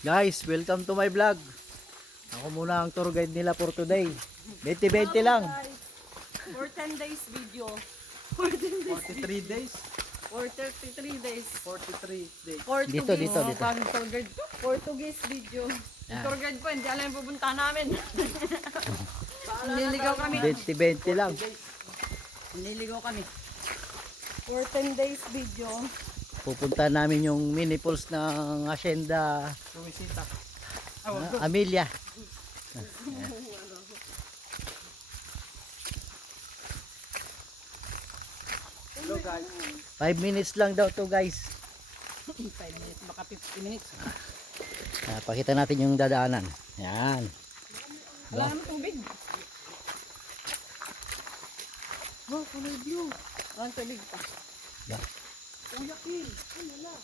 Guys, welcome to my vlog. Ako muna ang tour guide nila for today. 20-20 lang. For 10 days video. For 10 days. 43 days. For 33 days. 43 days. Portuguese. Dito. Pang tour guide. Portuguese video. Yan. Tour guide po, hindi alam yung pupunta namin. Niligaw kami. 20-20 lang. Niligaw kami. For 10 days video. Pupunta namin yung mini falls ng Hacienda Sumisita. Amelia. Hello guys. 5 minutes lang daw to guys. 5 minutes, baka 50 minutes. Pakita natin yung dadaanan. Yan. Wala naman tubig. Oh, kulay blue. Walang tubig pa. Yeah. Ang laki. Ano na?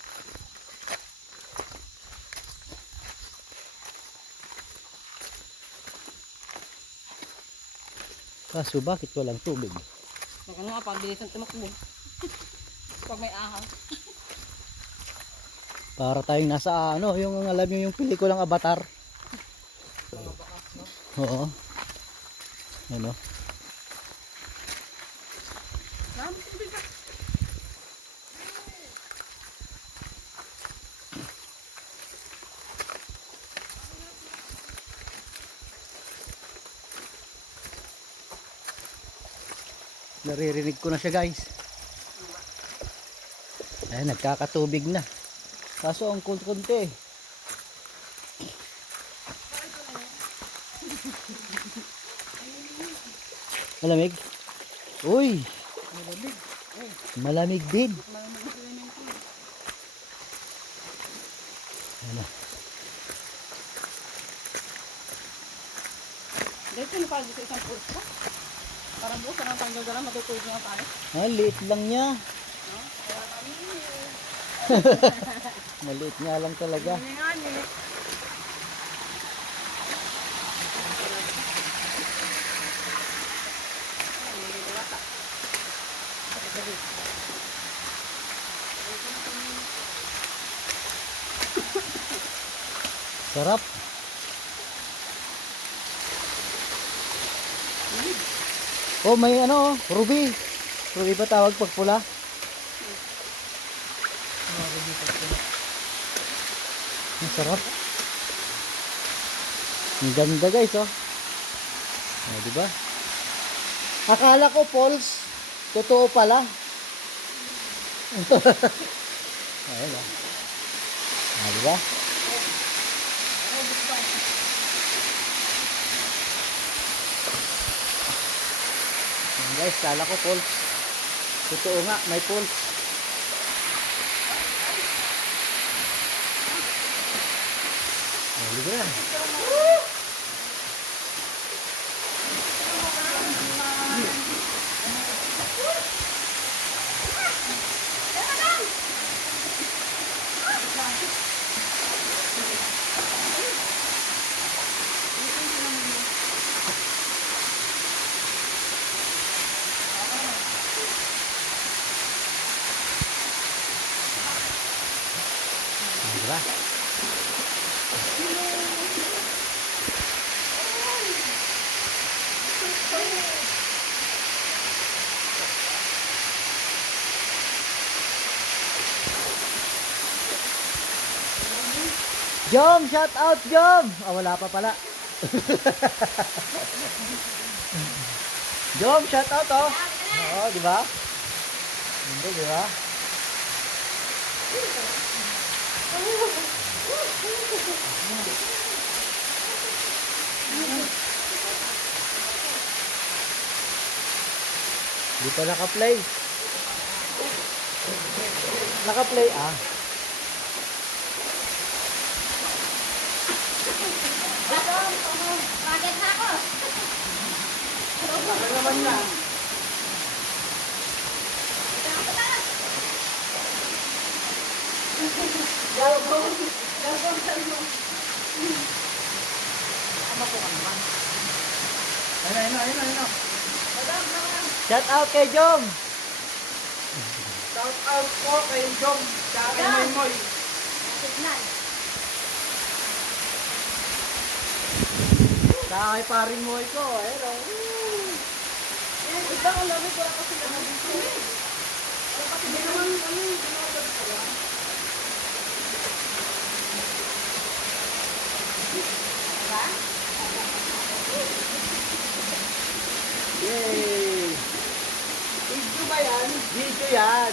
Kaso bakit walang tubig? Ano nga, pabilisan tumakbo. Pag may ahas. Para tayong nasa ano, yung alam nyo yung pelikulang Avatar. Oo. Ano? Naman tubig ka. Naririnig ko na siya guys. Ay, nagkakatubig na. Kaso ang kunti. Malamig? Uy! Malamig. Malamig din. Malamig na swimming pool. Ano? Dito na pala sa isang pool pa. Parang bukas na tanggal dala, matutulog na tayo. Ah, liit lang niya. No? Kaya kami Maliit nga lang talaga. ngani. Sarap. Oh, may ano, ruby. Ruby ba tawag pag pula? Ang sarap. Ang ganda guys, oh. Oh, di ba? Akala ko falls. Totoo pala. Ayun, oh. Ah, di ba? Ayan, guys, kala ko falls. Totoo nga, may falls. Huli ko yan. Diba? Jom, shout out Jom. Ah, wala pa pala. Jom, shout out oh. Oo, di ba? Hindi, di ba? Di pa naka-play. Naka-play ah. Bakit na ako? Ano naman na? Ayun. Shout out kay Jom. Shout out po kay Jom. Sa kay Moy Moy. Signal. Kaya paring mo ito. Ayun. Yan, iba ang lamig. Wala pa sila nandito. Wala pa sila naman ano yung ginagawa sila. Diba? Yay! Video ba yan? Video yan.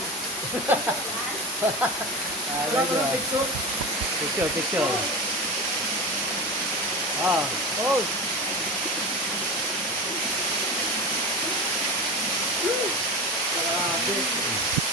Wala ko ng picture. Picture, picture. Ah, oh. Grabe.